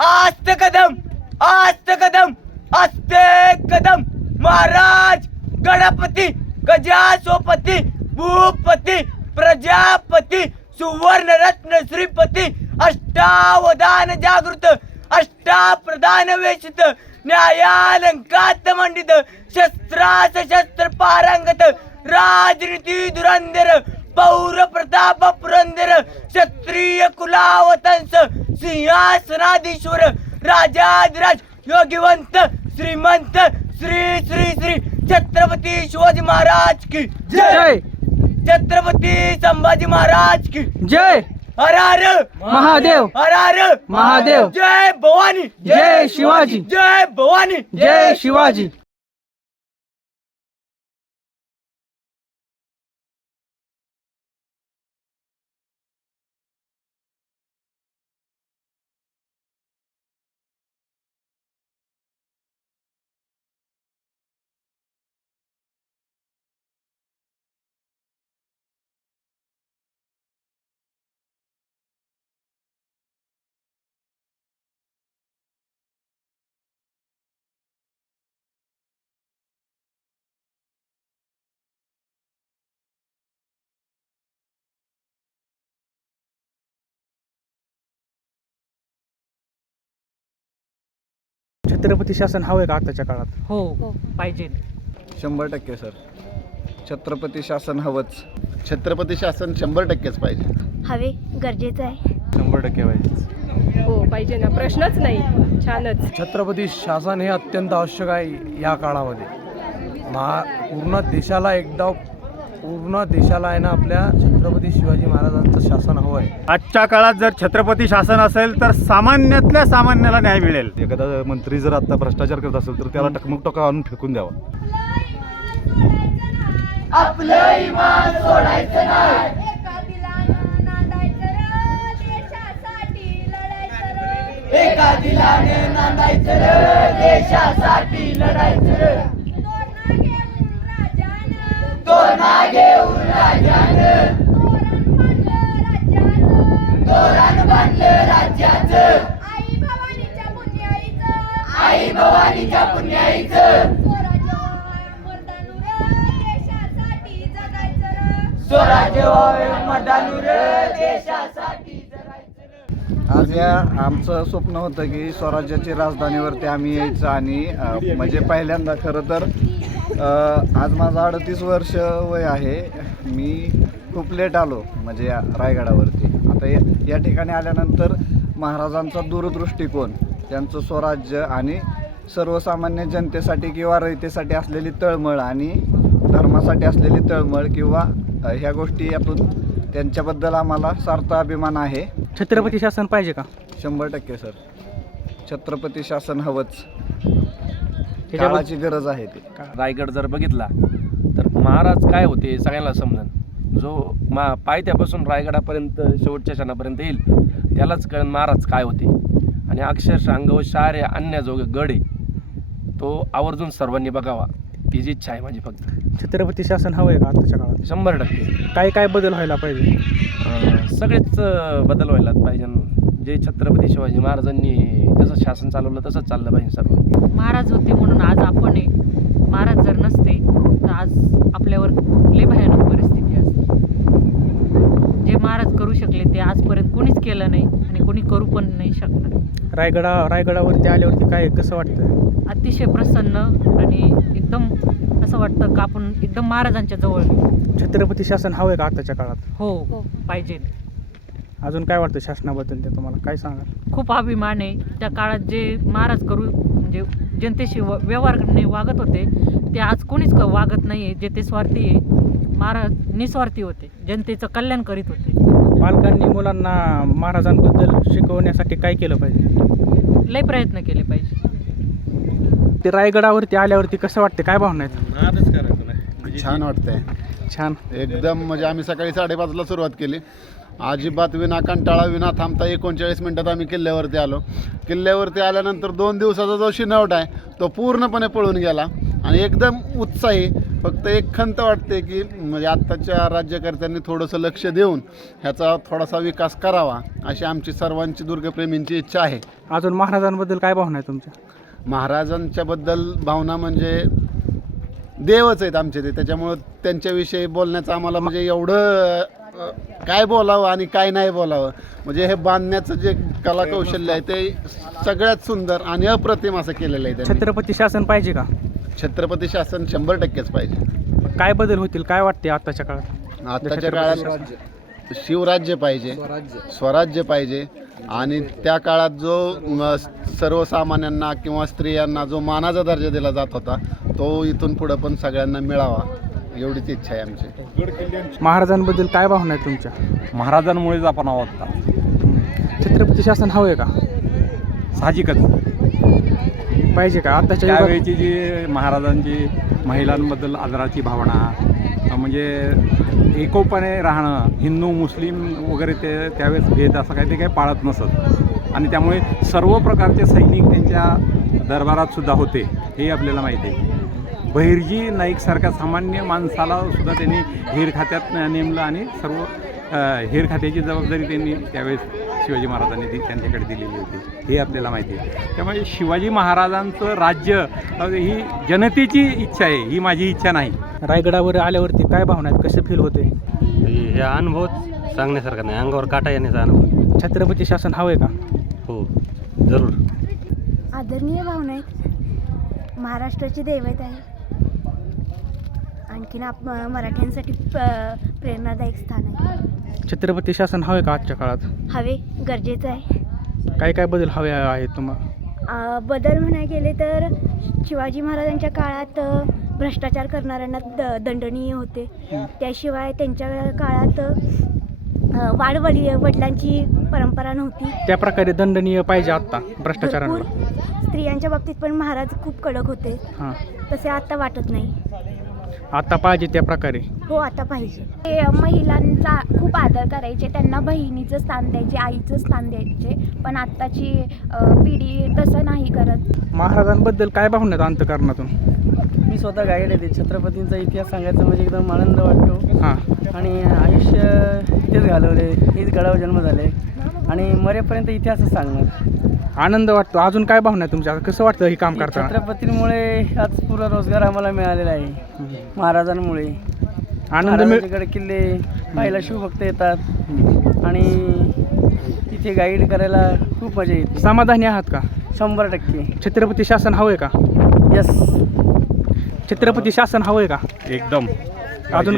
आस्ते कदम आस्ते कदम महाराज गणपती गजासोपती भूपती प्रजापती सुवर्णरत्न श्रीपती अष्टावधान जागृत अष्टाप्रधान वेशित न्यायालंकात मंडित शस्त्रास शस्त्र पारंगत राजनीती धुरंधर पौर प्रताप पुरंदर क्षत्रिय कुलावतंस सिंहासनाधीश्वर राजाधिराज योगिवंत श्रीमंत श्री श्री श्री छत्रपती शिवाजी महाराज की जय. छत्रपती संभाजी महाराज की जय. हर हर महादेव. हर हर महादेव. जय भवानी जय शिवाजी. जय भवानी जय शिवाजी. छत्रपती शासन हवंय का आताच्या काळात? हो पाहिजे. 100% सर. छत्रपती शासन हवंच. छत्रपती शासन 100%च पाहिजे. हवे गरजेचं आहे. 100% पाहिजे. हो पाहिजे ना, प्रश्नच नाही. छानच. छत्रपती शासन हे अत्यंत आवश्यक आहे या काळामध्ये. पूर्ण देशाला आहे ना आपल्या छत्रपती शिवाजी महाराजांचं शासन हवं आहे. आजच्या काळात जर छत्रपती शासन असेल तर सामान्यातल्या सामान्याला न्याय मिळेल. एखादा मंत्री जर आता भ्रष्टाचार करत असेल तर त्याला टकमक टोका आणून फेकून द्यावा. आपलं इमान सोडायचं नाही. एका दिलानं नांदायचं र देशासाठी लढायचं र. एका दिलाने नांदायचं र देशासाठी लढायचं र. तोरणा घेऊन राजानं तोरण बांधलं राज्याचं आई भवानीच्या पुण्याईचं आई भवानीच्या पुण्याईचं देशासाठी जगायचं र. स्वराज्य व्हावे मर्दानूर देशासाठी जगायचं र. आज आमचं स्वप्न होतं की स्वराज्याची राजधानीवरती आम्ही यायचं आणि म्हणजे पहिल्यांदा खरं तर आज माझं 38 वर्ष वय आहे. मी खूप लेट आलो म्हणजे या रायगडावरती. आता या ठिकाणी आल्यानंतर महाराजांचा दूरदृष्टिकोन, त्यांचं स्वराज्य आणि सर्वसामान्य जनतेसाठी किंवा रयतेसाठी असलेली तळमळ आणि धर्मासाठी असलेली तळमळ किंवा ह्या गोष्टी यातून त्यांच्याबद्दल आम्हाला सार्थ अभिमान आहे. छत्रपती शासन पाहिजे का? 100% सर. छत्रपती शासन हवंच. काळाची गरज आहे ती. रायगड जर बघितला तर महाराज काय होते सगळ्यांना समजन. जो पायथ्यापासून रायगडापर्यंत शेवटच्या क्षणापर्यंत येईल त्यालाच कळण महाराज काय होते. आणि अक्षरशः अंगव शहर अन्य जो गड आहे तो आवर्जून सर्वांनी बघावा ही जी इच्छा आहे माझी. फक्त छत्रपती शासन हवंय का आताच्या काळात? 100%. काय बदल व्हायला पाहिजे? सगळेच बदल व्हायला पाहिजे. जे छत्रपती शिवाजी महाराजांनी जसं शासन चालवलं तसंच चाललं पाहिजे सर्व. महाराज होते म्हणून आज आपण आहे. महाराज जर नसते तर आज आपल्यावर लय भयानक परिस्थिती असते. जे महाराज करू शकले ते आजपर्यंत कोणीच केलं नाही आणि कोणी करू पण नाही शकणार. रायगडावरती आल्यावरती काय कसं वाटतं? अतिशय प्रसन्न आणि एकदम असं वाटतं का आपण एकदम महाराजांच्या जवळ. छत्रपती शासन हवंय का आताच्या काळात? हो पाहिजे. अजून काय वाटतं शासनाबद्दल ते तुम्हाला काय सांगाल? खूप अभिमान आहे. त्या काळात जे महाराज म्हणजे जनतेशी व्यवहाराने वागत होते ते आज कोणीच वागत नाही आहे. जे ते स्वार्थी आहे. महाराज निस्वार्थी होते, जनतेचं कल्याण करीत होते. पालकांनी मुलांना महाराजांबद्दल शिकवण्यासाठी काय केलं पाहिजे? लय प्रयत्न केले पाहिजे. ते रायगडावरती आल्यावरती कसं वाटते? काय भावना आहेत? नादच करायचं नाही. छान वाटतंय. छान. एकदम म्हणजे आम्ही सकाळी 5:30ला सुरुवात केली. अजिबात विना कंटाळा विना थांबता 39 मिनिटात आम्ही किल्ल्यावरती आलो. किल्ल्यावरती आल्यानंतर 2 दिवसाचा जो शिनवट आहे तो पूर्णपणे पळून गेला आणि एकदम उत्साही फक्त एक खंत वाटते की म्हणजे आत्ताच्या राज्यकर्त्यांनी थोडंसं लक्ष देऊन ह्याचा थोडासा विकास करावा अशी आमची सर्वांची दुर्गप्रेमींची इच्छा आहे. अजून महाराजांबद्दल काय भावना आहे तुमच्या? महाराजांच्याबद्दल भावना म्हणजे देवच आहेत आमचे ते, त्याच्यामुळं त्यांच्याविषयी बोलण्याचं आम्हाला म्हणजे एवढं काय बोलावं आणि काय नाही बोलावं, म्हणजे हे बांधण्याचं जे कलाकौशल्य आहे ते सगळ्यात सुंदर आणि अप्रतिम असं केलेलं आहे त्यांनी. छत्रपती शासन पाहिजे का? छत्रपती शासन 100%च पाहिजे. काय बदल होतील काय वाटते आताच्या काळात? आत्ताच्या काळात शिवराज्य पाहिजे, स्वराज्य पाहिजे आणि त्या काळात जो सर्वसामान्यांना किंवा स्त्रियांना जो मानाचा दर्जा दिला जात होता तो इथून पुढं पण सगळ्यांना मिळावा एवढीच इच्छा आहे आमची. महाराजांबद्दल काय भावना आहे तुमच्या? महाराजांमुळेच आपण आहोत आता. छत्रपती शासन हवंय का? साहजिकच. पाहिजे का? आताच्या युगात त्यावेळेची जी महाराजांची महिलांबद्दल आदराची भावना, म्हणजे एकोपाने राहणं, हिंदू मुस्लिम वगैरे ते त्यावेळेस भेद असं काही ते काही पाळत नसत आणि त्यामुळे सर्व प्रकारचे सैनिक त्यांच्या दरबारात सुद्धा होते हे आपल्याला माहिती आहे. बहिर्जी नाईकसारख्या सामान्य माणसाला सुद्धा त्यांनी हेर खात्यात नेमलं आणि सर्व हेर खात्याची जबाबदारी त्यांनी त्यावेळेस शिवाजी महाराजांनी त्यांच्याकडे दिलेली होती हे आपल्याला माहिती आहे. त्यामुळे शिवाजी महाराजांचं राज्य ही जनतेची इच्छा आहे, ही माझी इच्छा नाही. रायगडावर आल्यावरती काय भावना आहेत? कसं फील होते? हे अनुभव सांगण्यासारखा नाही, अंगावर काटा येण्याचा अनुभव. छत्रपती शासन हवंय का? हो जरूर. आदरणीय भावना आहेत, महाराष्ट्राची दैवत आहे, आणखीन मराठ्यांसाठी प्रेरणादायक स्थान आहे. छत्रपती शासन हवे का आजच्या काळात? हवे, गरजेचं आहे. काय काय बदल हवे आहेत तुम्हाला? बदल म्हणायला गेले तर शिवाजी महाराजांच्या काळात भ्रष्टाचार करणाऱ्यांना दंडनीय होते. त्याशिवाय त्यांच्या काळात वडिलांची परंपरा नव्हती. त्या प्रकारे दंडनीय पाहिजे आत्ता भ्रष्टाचारांवर. भरपूर स्त्रियांच्या बाबतीत पण महाराज खूप कडक होते, हां, तसे आता वाटत नाही. आता पाहिजे त्या प्रकारे. हो आता पाहिजे. ते महिलांचा खूप आदर करायचे, त्यांना बहिणीचं स्थान द्यायचे, आईचं स्थान द्यायचे, पण आत्ताची पिढी तसं नाही करत. महाराजांबद्दल काय भावना आहेत अंतःकरणातून? मी स्वतः गाईड आहे. छत्रपतींचा इतिहास सांगायचा म्हणजे एकदम आनंद वाटतो. हां, आणि आयुष्य इथेच घालवले, हीच गडावर जन्म झाले आणि मरेपर्यंत इतिहासच सांगणार. आनंद वाटतो. अजून काय भावना आहे तुमच्या? कसं वाटतं हे काम करताना? छत्रपतींमुळे आज पूर्ण रोजगार आम्हाला मिळालेला आहे, महाराजांमुळे. आनंद महाराजांच्याकडे किल्ले पाहायला शिवभक्त येतात आणि इथे गाईड करायला खूप मजा येते. समाधानी आहात का? 100%. छत्रपती शासन हवंय का? यस. छत्रपती शासन हवंय का? एकदम. अजून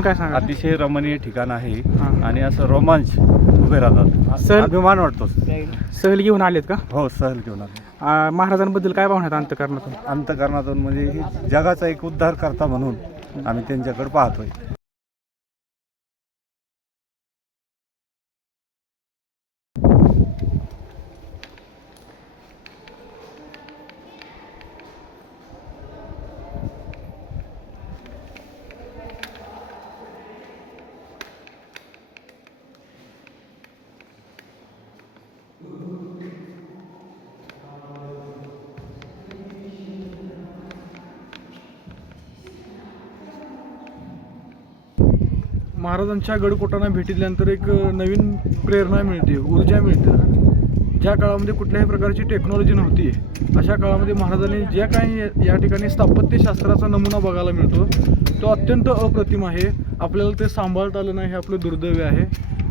काय सांगा? अतिशय रमणीय ठिकाण आहे हां. आणि असं रोमांच उभे राहतात. सहल अभिमान वाटतो. सहल घेऊन आलेत का? हो सहल घेऊन आलो. महाराजांबद्दल काय भावना आहेत अंतःकरणातून? अंतःकरणातून म्हणजे हे जगाचा एक उद्धार करता म्हणून आम्ही त्यांच्याकडे पाहतोय. महाराजांच्या गडकोटांना भेटी दिल्यानंतर एक नवीन प्रेरणा मिळते, ऊर्जा मिळते. ज्या काळामध्ये कुठल्याही प्रकारची टेक्नॉलॉजी नव्हती अशा काळामध्ये महाराजांनी ज्या काही या ठिकाणी स्थापत्यशास्त्राचा नमुना बघायला मिळतो तो अत्यंत अप्रतिम आहे. आपल्याला ते सांभाळता आलं नाही हे आपलं दुर्दैव आहे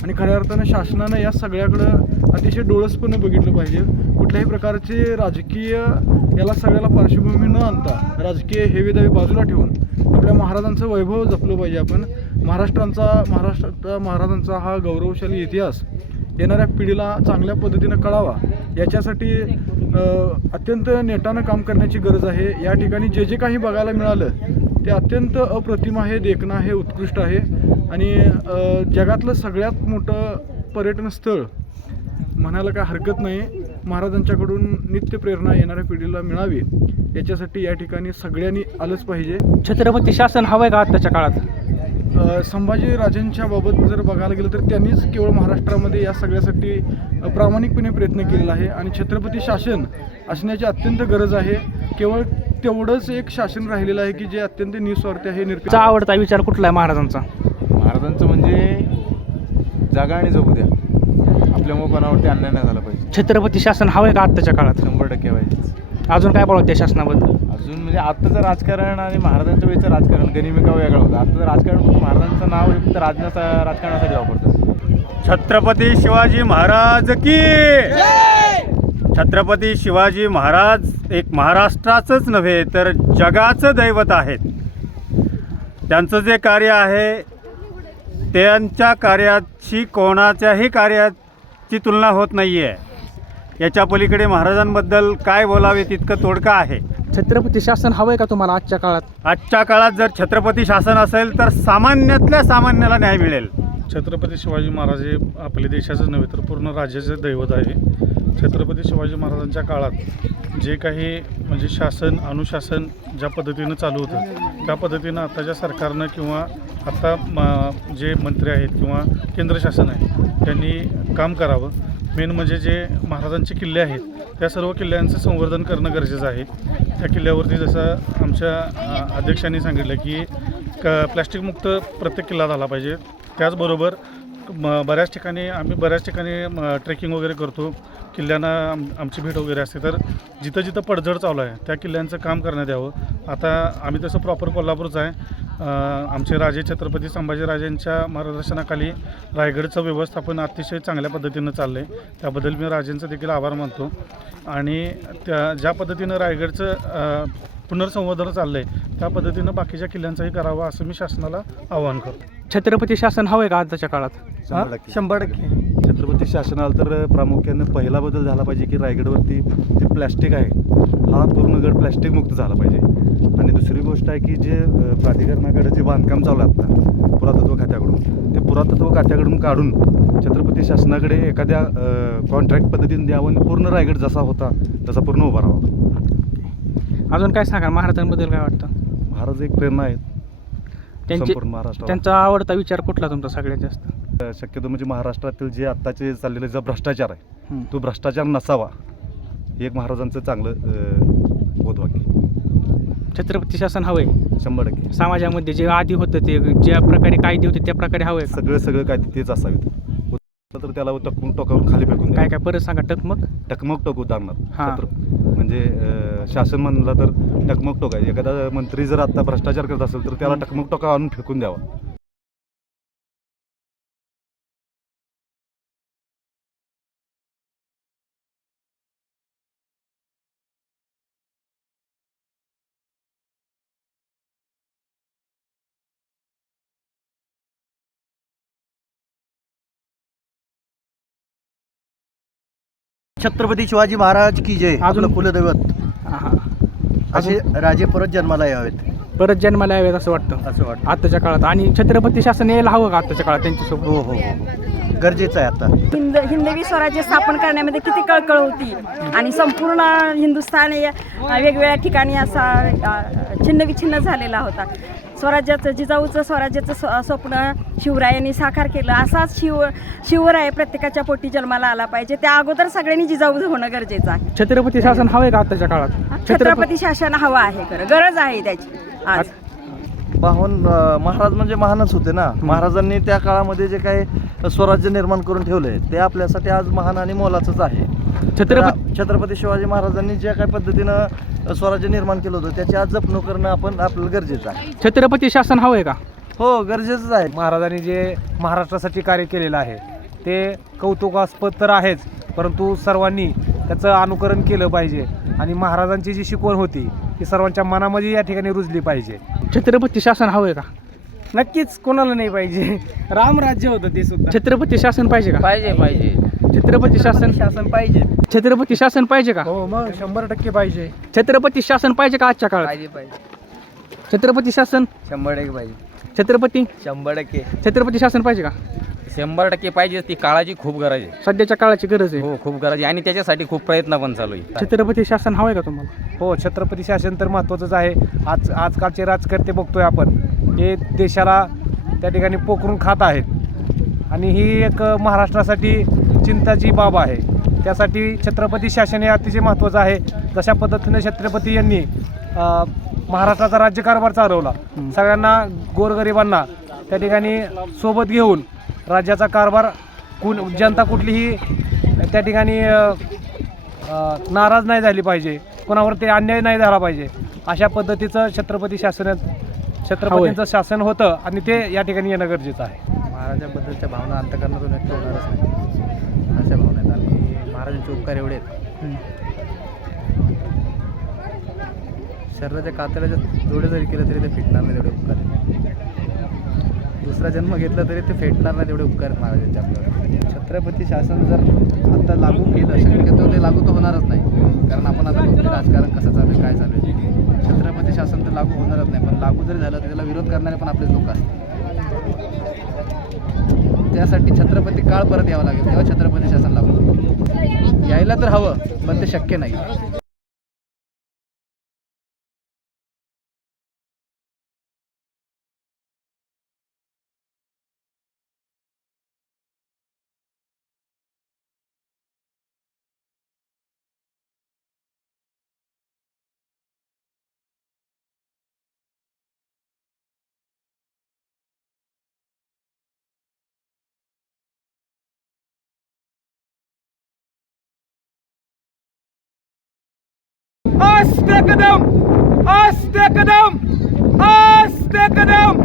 आणि खऱ्या अर्थानं शासनानं या सगळ्याकडं अतिशय डोळसपणे बघितलं पाहिजे. कुठल्याही प्रकारचे राजकीय याला सगळ्याला पार्श्वभूमी न आणता राजकीय हेवेदावे बाजूला ठेवून आपल्या महाराजांचं वैभव जपलं पाहिजे. आपण महाराजांचा हा गौरवशाली इतिहास येणाऱ्या पिढीला चांगल्या पद्धतीनं कळावा याच्यासाठी अत्यंत नेटानं काम करण्याची गरज आहे. या ठिकाणी जे जे काही बघायला मिळालं ते अत्यंत अप्रतिम आहे, देखणं आहे, उत्कृष्ट आहे आणि जगातलं सगळ्यात मोठं पर्यटन स्थळ म्हणायला काय हरकत नाही. महाराजांच्याकडून नित्य प्रेरणा येणाऱ्या पिढीला मिळावी याच्यासाठी या ठिकाणी सगळ्यांनी आलंच पाहिजे. छत्रपती शासन हवंय का आत्ताच्या काळात? संभाजी राजेंच्या बाबत जर बघायला गेलं तर त्यांनीच केवळ महाराष्ट्रामध्ये या सगळ्यासाठी प्रामाणिकपणे प्रयत्न केलेला आहे आणि छत्रपती शासन असण्याची अत्यंत गरज आहे. केवळ तेवढंच एक शासन राहिलेलं आहे की जे अत्यंत निस्वार्थी आहे, निरपेक्ष तुमचा आवडता विचार कुठला आहे महाराजांचा? महाराजांचं म्हणजे जागा आणि जगू द्या, आपल्या मुखावरती अन्याय नाही झाला पाहिजे. छत्रपती शासन हवंय का आत्ताच्या काळात? 100% पाहिजे. अजून काय बोलावं त्या शासनाबद्दल? अजून म्हणजे आत्ताचं राजकारण आणि महाराजांच्या वेळचं राजकारण गनिमिका वेगळा होता. आत्ताचं राजकारण फक्त महाराजांचं नाव हे फक्त राजकारणासाठी वापरतात. छत्रपती शिवाजी महाराज की छत्रपती शिवाजी महाराज एक महाराष्ट्राचंच नव्हे तर जगाचं दैवत आहेत. त्यांचं जे कार्य आहे त्यांच्या कार्याची कोणाच्याही कार्याची तुलना होत नाही आहे. याच्या पलीकडे महाराजांबद्दल काय बोलावे तितकं तोडकं आहे. छत्रपती शासन हवंय का तुम्हाला आजच्या काळात? आजच्या काळात जर छत्रपती शासन असेल तर सामान्यातल्या सामान्याला न्याय मिळेल. छत्रपती शिवाजी महाराज हे आपल्या देशाचंच नव्हे तर पूर्ण राज्याचे दैवत आहे. छत्रपती शिवाजी महाराजांच्या काळात जे काही म्हणजे शासन अनुशासन ज्या पद्धतीनं चालू होतं त्या पद्धतीनं आत्ताच्या सरकारनं किंवा आत्ता जे मंत्री आहेत किंवा केंद्र शासन आहे त्यांनी काम करावं. मेन म्हणजे जे महाराजांचे किल्ले आहेत त्या सर्व किल्ल्यांचं संवर्धन करणं गरजेचं आहे. त्या किल्ल्यावरती जसं आमच्या अध्यक्षांनी सांगितलं की प्लॅस्टिकमुक्त प्रत्येक किल्ला झाला पाहिजे. त्याचबरोबर बऱ्याच ठिकाणी ट्रेकिंग वगैरे करतो. किल्ल्यांना आमची भेट वगैरे असते तर जिथं जिथं पडझड चालू आहे त्या किल्ल्यांचं काम करण्यात यावं. आता आम्ही तसं प्रॉपर कोल्हापूरचं आहे. आमचे राजे छत्रपती संभाजीराजांच्या मार्गदर्शनाखाली रायगडचं व्यवस्थापन अतिशय चांगल्या पद्धतीनं चाललं आहे. त्याबद्दल मी राजांचं देखील आभार मानतो. आणि ज्या पद्धतीनं रायगडचं पुनर्संवर्धन चाललं आहे त्या पद्धतीनं बाकीच्या किल्ल्यांचंही करावं असं मी शासनाला आवाहन करतो. छत्रपती शासन हवंय का आजच्या काळात? 100%. छत्रपती शासनाला तर प्रामुख्याने पहिला बदल झाला पाहिजे की रायगडवरती जे प्लॅस्टिक आहे हा पूर्ण गड प्लॅस्टिक मुक्त झाला पाहिजे. आणि दुसरी गोष्ट आहे की जे प्राधिकरणाकडे जे बांधकाम चालू आहे आता पुरातत्व खात्याकडून ते पुरातत्व खात्याकडून काढून छत्रपती शासनाकडे एखाद्या कॉन्ट्रॅक्ट पद्धतीने द्यावं आणि पूर्ण रायगड जसा होता तसा पूर्ण उभा राहावा. अजून काय सांगा महाराजांबद्दल काय वाटतं? महाराज एक प्रेरणा आहेत त्यांचे संपूर्ण महाराष्ट्राला. त्यांचा आवडता विचार कुठला तुमचा सगळ्यात जास्त? शक्यतो म्हणजे महाराष्ट्रातील जे आत्ताचे चाललेले जो भ्रष्टाचार आहे तो भ्रष्टाचार नसावा हे एक महाराजांचं चांगलं बोधवाक्य. छत्रपती शासन हवंय 100%. समाजामध्ये जे आधी होतं ते ज्या प्रकारे कायदे होते त्या प्रकारे हवंय का? सगळं काय तेच असावेत. तर त्याला टकमक टोकावून खाली फेकून काय काय परत सांगा. टकमक टोक उदाहरणार्थ हां. म्हणजे शासन म्हणलं तर टकमक टोक आहे. एखादा मंत्री जर आता भ्रष्टाचार करत असेल तर त्याला टकमक टोका आणून फेकून द्यावा. छत्रपती शिवाजी महाराज की जय. अजून आपलं कुलदैवत असे राजे परत जन्माला यावेत. परत जन्माला यावेत असं वाटतं आत्ताच्या काळात. आणि छत्रपती शासन यायला हवं का आत्ताच्या काळात त्यांच्यासोबत? हो गरजेचं आहे. आता हिंदवी स्वराज्य स्थापन करण्यामध्ये किती कळकळ होती आणि संपूर्ण हिंदुस्थान वेगवेगळ्या ठिकाणी असा छिन्नविछिन्न झालेला होता. जिजाऊचं स्वराज्याचं स्वप्न शिवरायांनी साकार केलं. असाच शिवराय प्रत्येकाच्या पोटी जन्माला आला पाहिजे. त्या अगोदर सगळ्यांनी जिजाऊ होणं गरजेचं आहे. छत्रपती शासन हवंय का आत्ताच्या काळात? छत्रपती शासन हवं आहे, खरं गरज आहे त्याची आज. महाराज म्हणजे महानच होते ना. महाराजांनी त्या काळामध्ये जे काही स्वराज्य निर्माण करून ठेवलंय ते आपल्यासाठी आज महान आणि मोलाचंच आहे. छत्रपती शिवाजी महाराजांनी ज्या काही पद्धतीनं स्वराज्य निर्माण केलं होतं त्याची आज जपणूक करणं आपल्याला गरजेचं आहे. छत्रपती शासन हवंय का? हो गरजेचंच आहे. महाराजांनी जे महाराष्ट्रासाठी कार्य केलेलं आहे ते कौतुकास्पद तर आहेच, परंतु सर्वांनी त्याचं अनुकरण केलं पाहिजे. आणि महाराजांची जी शिकवण होती ती सर्वांच्या मनामध्ये या ठिकाणी रुजली पाहिजे. छत्रपती शासन हवंय का? नक्कीच, कोणाला नाही पाहिजे. रामराज्य होतं ते सुद्धा. छत्रपती शासन पाहिजे का? पाहिजे. छत्रपती शासन पाहिजे. छत्रपती शासन पाहिजे का? हो मग 100% पाहिजे. छत्रपती शासन पाहिजे का आजच्या काळात? पाहिजे. छत्रपती शासन 100% पाहिजे. छत्रपती 100%. छत्रपती शासन पाहिजे का? 100% पाहिजे. ती काळाची खूप गरज आहे. सध्याच्या काळाची गरज आहे. हो खूप गरज आहे आणि त्याच्यासाठी खूप प्रयत्न पण चालू आहे. छत्रपती शासन हवंय का तुम्हाला? हो छत्रपती शासन तर महत्त्वाचंच आहे. आजकालचे राजकर्ते बघतोय आपण हे देशाला त्या ठिकाणी पोखरून खात आहेत आणि ही एक महाराष्ट्रासाठी चिंताची बाब आहे. त्यासाठी छत्रपती शासन हे अतिशय महत्त्वाचं आहे. जशा पद्धतीने छत्रपती यांनी महाराष्ट्राचा राज्यकारभार चालवला, सगळ्यांना गोरगरिबांना त्या ठिकाणी सोबत घेऊन राज्याचा कारभार जनता कुठलीही त्या ठिकाणी नाराज नाही झाली पाहिजे, कोणावरती अन्याय नाही झाला पाहिजे, अशा पद्धतीचं छत्रपतींचं शासन होतं आणि ते या ठिकाणी येणं गरजेचं आहे. महाराजांबद्दलच्या भावना अंतकरणातून व्यक्त होणारच नाही, अशा भावना आहेत. आणि महाराजांचे उपकार एवढे आहेत, शरीराच्या कातऱ्याच्या जोडे जरी केलं तरी ते फिटणार नाही तेवढे उपकार आहेत. दुसरा जन्म घेतला तरी ते फेटणार नाही तेवढे उपकार आहेत महाराजांचे आपल्यावर. छत्रपती शासन जर आता लागू केलं, शक्यतो ते लागू तर होणारच नाही, कारण आपण आता बघतो राजकारण कसं चालू आहे, काय चालू आहे. छत्रपती शासन तर लागू होणारच नाही, पण लागू जरी झालं तर त्याला विरोध करणारे पण आपले लोक असतात. त्यासाठी छत्रपती काळ परत यावं लागेल, तेव्हा छत्रपती शासन लागू यायला तर हवं, पण ते शक्य नाही. आस्ते कदम, आस्ते कदम, आस्ते कदम,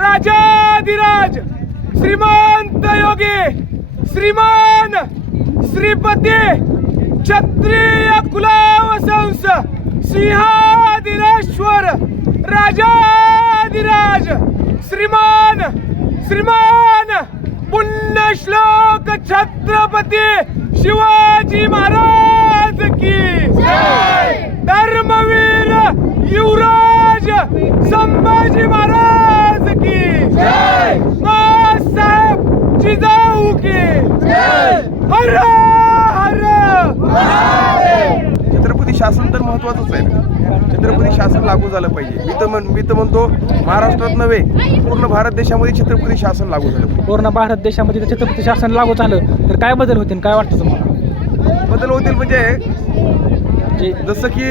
राजाधिराज श्रीमंत योगी श्रीमान श्रीपती क्षत्रिय कुलावंश सिंहादिनेश्वर राजाधिराज श्रीमान श्रीमान पुण्यश्लोक छत्रपती शिवाजी महाराज की धर्मवीर युवराज संभाजी महाराज की माँसाहेब जिजाऊ की हर हर. छत्रपती शासन तर महत्त्वाचंच आहे. छत्रपती शासन लागू झालं पाहिजे. मी तर म्हणतो महाराष्ट्रात नव्हे, पूर्ण भारत देशामध्ये छत्रपती शासन लागू झालं पाहिजे. पूर्ण भारत देशामध्ये जर छत्रपती शासन लागू झालं तर काय बदल होतील, काय वाटतं तुम्हाला? बदल होतील म्हणजे जसं की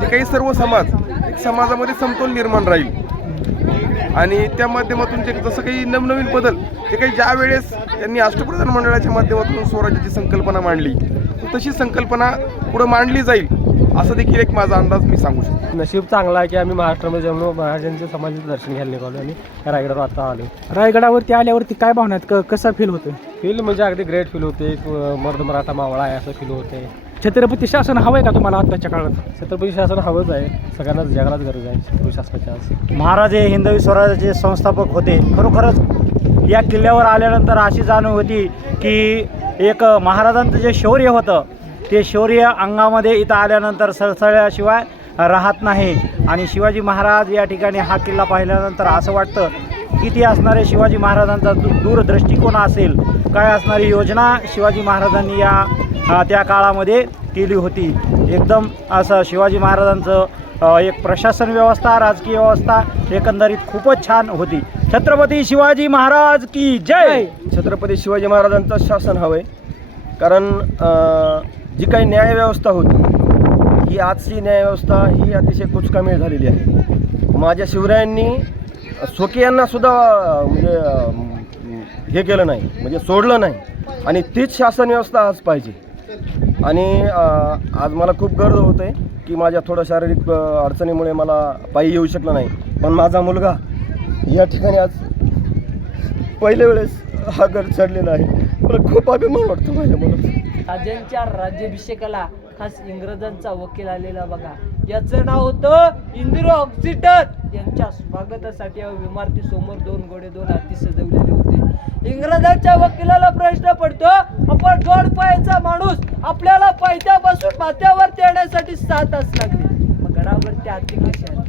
जे काही सर्व समाजामध्ये समतोल निर्माण राहील आणि त्या माध्यमातून जे जसं काही नवनवीन बदल जे काही ज्या वेळेस त्यांनी अष्टप्रधान मंडळाच्या माध्यमातून स्वराज्याची संकल्पना मांडली, तशी संकल्पना पुढे मांडली जाईल असं देखील एक माझा अंदाज मी सांगू शकतो. नशीब चांगला आहे की आम्ही महाराष्ट्रामध्ये जन्मलो, महाराजांच्या समाधीचं दर्शन घ्यायला निघालो आणि रायगडावर आता आलो. रायगडावरती आल्यावरती काय भावना आहेत, कसं फील होतं? फील म्हणजे अगदी ग्रेट फील होते, एक मर्द मराठा मावळा आहे असं फील होते. छत्रपती शासन हवं आहे का तुम्हाला आत्ताच्या काळात? छत्रपती शासन हवंच आहे, सगळ्यांनाच जगालाच गरज आहे छत्रपती शासनाची. आज महाराज हे हिंदवी स्वराज्याचे संस्थापक होते. खरोखरच या किल्ल्यावर आल्यानंतर अशी जाणीव होती की एक महाराजांचं जे शौर्य होतं ते शौर्य अंगामध्ये इथं आल्यानंतर सळसळल्याशिवाय राहत नाही. आणि शिवाजी महाराज या ठिकाणी हा किल्ला पाहिल्यानंतर असं वाटतं किती असणारे शिवाजी महाराजांचा दूरदृष्टिकोन असेल, काय असणारी योजना शिवाजी महाराजांनी त्या काळामध्ये केली होती. एकदम असं शिवाजी महाराजांचं एक प्रशासन व्यवस्था, राजकीय व्यवस्था एकंदरीत खूपच छान होती. छत्रपती शिवाजी महाराज की जय. छत्रपती शिवाजी महाराजांचं शासन हवं आहे, कारण जी काही न्यायव्यवस्था होती ही आजची न्यायव्यवस्था ही अतिशय कुचकामीळ झालेली आहे. माझ्या शिवरायांनी स्वकीयांना सुद्धा म्हणजे हे केलं नाही, म्हणजे सोडलं नाही, आणि तीच शासन व्यवस्था आज पाहिजे. आणि आज मला खूप गर्व होत आहे की माझ्या थोडं शारीरिक अडचणीमुळे मला पायी येऊ शकला नाही, पण माझा मुलगा या ठिकाणी आज पहिल्या वेळेस हा गड चढलेला आहे. मला खूप अभिमान वाटतो माझ्या मुलाचा. राजांच्या राज्याभिषेकाला खास इंग्रजांचा वकील आलेला बघा. याचं नाव होतं इंदिरा ऑक्सिटर. यांच्या स्वागतासाठी इमारतीसमोर 2 घोडे 2 हाती सजवलेले होते. इंग्रजांच्या वकिलाला प्रश्न पडतो, आपण 2 पायाचा माणूस, आपल्याला पायथ्यापासून माथ्यावरती येण्यासाठी 7 तास लागले. मग गडावरती हाती कशी आली?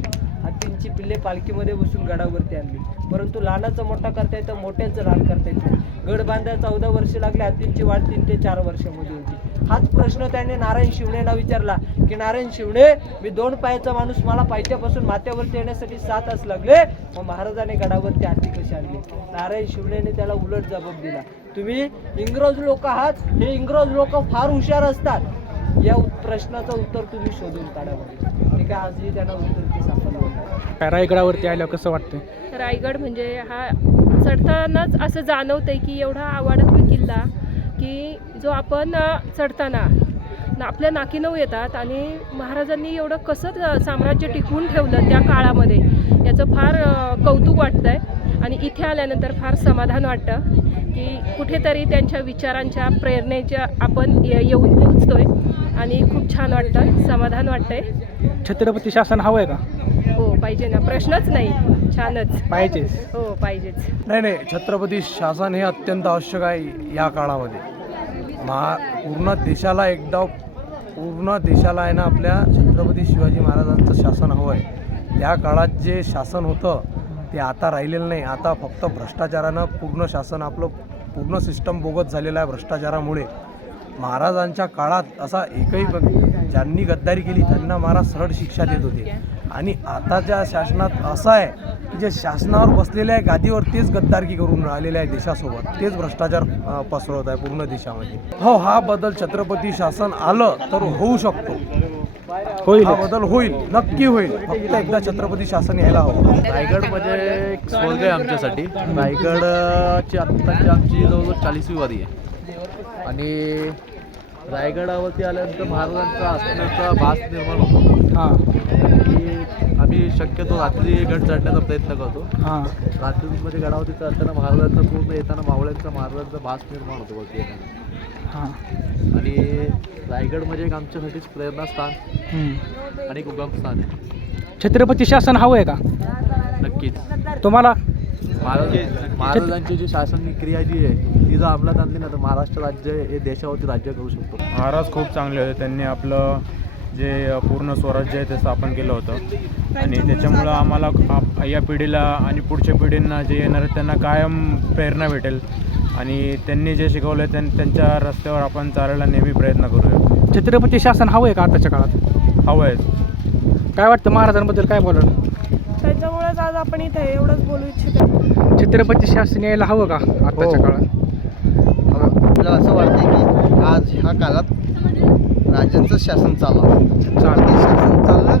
हत्तींची पिल्ले पालखीमध्ये बसून गडावरती आणली. परंतु लहानाचं मोठा करता येतं, मोठ्याचं लहान करता येतं. गड बांधायला 14 वर्ष लागले, हत्तींची वाढ 3 ते 4 वर्षामध्ये होती. हाच प्रश्न त्याने नारायण शिवणेंना विचारला की नारायण शिवणे, मी 2 पायाचा माणूस, मला पायथ्यापासून माथ्यावरती येण्यासाठी 7 तास लागले, मग महाराजाने गडावरती हत्ती कशी आणली? नारायण शिवणेने त्याला उलट जबाब दिला, तुम्ही इंग्रज लोक आहात, हे इंग्रज लोक फार हुशार असतात. या प्रश्नाचं उत्तर तुम्ही शोधून काढा बरं. ठीक आहे, आजही त्यांना उत्तर ते सापडलं नाही. रायगडावरती आल्यावर कसं वाटतं? रायगड म्हणजे हा चढतानाच असं जाणवतंय की एवढा आवाडकरी किल्ला की जो आपण चढताना आपल्या नाकीनऊ येतात. आणि महाराजांनी एवढं कसं साम्राज्य टिकवून ठेवलं त्या काळामध्ये, याचं फार कौतुक वाटतं आहे. आणि इथे आल्यानंतर फार समाधान वाटतं की कुठेतरी त्यांच्या विचारांच्या प्रेरणेच्या आपण येऊन पोचतोय आणि खूप छान वाटतं, समाधान वाटतंय. छत्रपती शासन हवं आहे का? हो पाहिजे ना, प्रश्नच नाही, छानच पाहिजे. हो पाहिजेच. नाही, छत्रपती शासन हे अत्यंत आवश्यक आहे या काळामध्ये. पूर्ण देशाला आहे ना आपल्या छत्रपती शिवाजी महाराजांचं शासन हवं आहे. त्या काळात जे शासन होतं ते आता राहिलेलं नाही. आता फक्त भ्रष्टाचारानं पूर्ण शासन आपलं पूर्ण सिस्टम बोगस झालेलं आहे भ्रष्टाचारामुळे. महाराजांच्या काळात असा एकही ज्यांनी गद्दारी केली त्यांना महाराज सरळ शिक्षा देत होते. आणि आताच्या शासनात असं आहे की जे शासनावर बसलेले आहे गादीवर तेच गद्दारकी करून राहिलेले आहे देशासोबत, तेच भ्रष्टाचार पसरवत आहे पूर्ण देशामध्ये. हो, हा बदल छत्रपती शासन आलं तर होऊ शकतो. हा बदल होईल, नक्की होईल. फक्त एकदा छत्रपती शासन यायला हवं. रायगडमध्ये एक स्वर्ग आहे आमच्यासाठी. रायगडची आत्ताची आमची जवळजवळ 40वी वारी आहे. आणि रायगडावरती आल्यानंतर महाराजांचा असण्याचा भास निर्माण होतो. आम्ही शक्यतो रात्री गड चढण्याचा प्रयत्न करतो. रात्रीमध्ये गडावरती चढताना महाराजांचा पूर्ण येताना मावळ्यांचा महाराजांचा भास निर्माण होतो वरती येताना. आणि रायगड म्हणजे एक आमच्यासाठीच प्रेरणास्थान आणि एक उगमस्थान आहे. छत्रपती शासन हवं आहे का? नक्कीच. तुम्हाला महाराजांची जी शासन क्रिया जी आहे ती जर अंमलात आणली ना तर महाराष्ट्र राज्य हे देशावरती राज्य करू शकतो. महाराज खूप चांगले होते. त्यांनी आपलं जे पूर्ण स्वराज्य आहे ते स्थापन केलं होतं. आणि त्याच्यामुळं आम्हाला या पिढीला आणि पुढच्या पिढींना जे येणार आहेत त्यांना कायम प्रेरणा भेटेल. आणि त्यांनी जे शिकवलं आहे त्यांच्या रस्त्यावर आपण चालायला नेहमी प्रयत्न करूया. छत्रपती शासन हवं आहे का आताच्या काळात? हवं आहे. काय वाटतं महाराजांबद्दल काय बोलाल? त्याच्यामुळेच आज आपण इथे एवढंच बोलू इच्छितो. छत्रपती शासन यायला हवं का आताच्या काळात? मला असं वाटतं की आज ह्या काळात राजांचं शासन चाललं, छत्रपती शासन चाललं,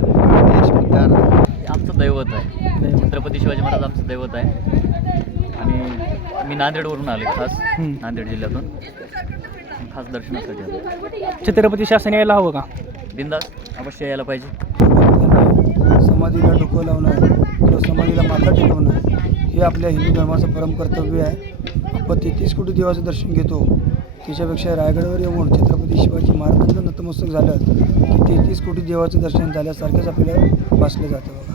देश उद्धार. आमचं दैवत आहे छत्रपती शिवाजी महाराज, आमचं दैवत आहे. आणि मी नांदेडवरून आले, खास नांदेड जिल्ह्यातून, खास दर्शनासाठी आलो. छत्रपती शासन यायला हवं का? बिंदास अवश्य यायला पाहिजे. समाधीला डोकं लावणं किंवा समाधीला माथा टेकवणं हे आपल्या हिंदू धर्माचं परमकर्तव्य आहे. आपण 33 कोटी देवाचं दर्शन घेतो, त्याच्यापेक्षा रायगडावर येऊन छत्रपती शिवाजी महाराजांचं नतमस्तक झालं की 33 कोटी देवाचं दर्शन झाल्यासारखंच आपल्याला भासलं जातं.